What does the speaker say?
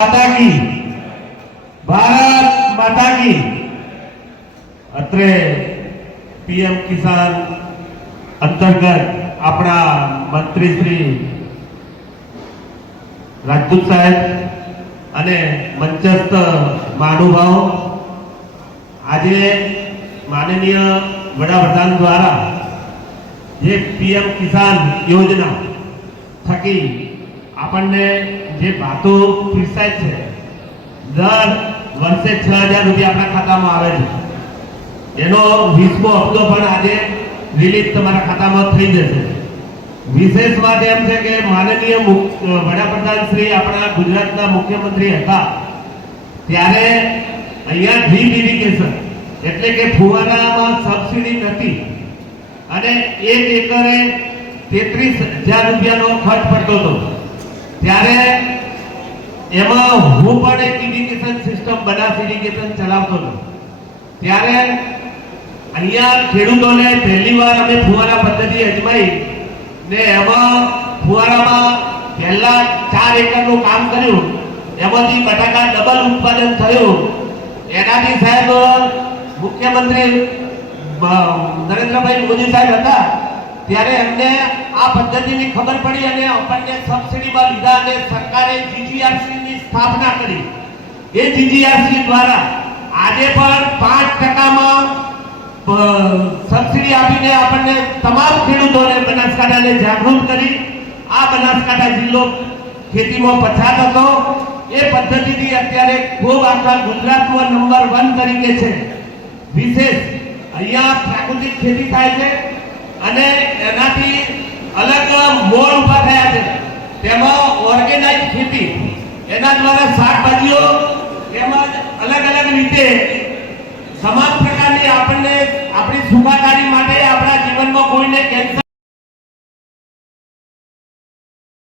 માતા કી ભારત માતા કી અત્રે પીએમ કિસાન અંતર્ગત આપણા મંત્રી શ્રી રાજદૂત સાહેબ અને મંચસ્થ મહાનુભાવો આજે માનનીય વડાપ્રધાન દ્વારા જે પીએમ કિસાન યોજના થકી આપણને જે ભાતો પીરસાય છે, દર વર્ષે છ હજાર રૂપિયા આપણા ખાતામાં આવે છે. એનો વીસમો હપ્તો પણ આજે રિલીઝ તમારા ખાતામાં થઈ જશે. વિશેષ વાત એમ છે કે માનનીય વડાપ્રધાન શ્રી આપણા ગુજરાતના મુખ્યમંત્રી હતા. ત્યારે અહીંયા ડ્રીપ ઇરિગેશન એટલે કે ફુવારામાં સબસિડી નથી. અને એક એકરે તેત્રીસ હજાર રૂપિયાનો ખર્ચ પડતો હતો. ત્યારે એમાં હું પણ એક ઇરિગેશન સિસ્ટમ બનાસ ઇરિગેશન ચલાવતો હતો. ત્યારે અહીંયા ખેડૂતોને પહેલી વાર અમે ફુવારા પદ્ધતિ અજમાઈ ને એમાં ફુવારામાં પહેલા ચાર એકરનું કામ કર્યું. એમાંથી બટાકા ડબલ ઉત્પાદન થયું. એનાથી સાહેબ, મુખ્યમંત્રી નરેન્દ્રભાઈ મોદી સાહેબ હતા. ત્યારે એમને આ પદ્ધતિની ખબર પડી અને આપણને સબસિડીમાં લીધા અને સરકારે જીજીઆરસીની સ્થાપના કરી. એ જીજીઆરસી દ્વારા આજે પણ પાંચ ટકામાં સબસિડી આપીને આપણને તમામ ખેડૂતોને બનાસકાંઠાને જાગૃત કરી. આ બનાસકાંઠા જિલ્લો ખેતીમાં પછાત હતો. એ પદ્ધતિથી અત્યારે ખૂબ આખા ગુજરાતમાં નંબર વન તરીકે છે. વિશેષ, અહીંયા પ્રાકૃતિક ખેતી થાય છે. અને એનાથી અલગ મોડ ઊભા થયા છે. તેમાં ઓર્ગેનાઇઝ ખેતી. એના દ્વારા શાકભાજીઓ તેમજ અલગ અલગ રીતે તમામ પ્રકારની આપણને આપણી સુગા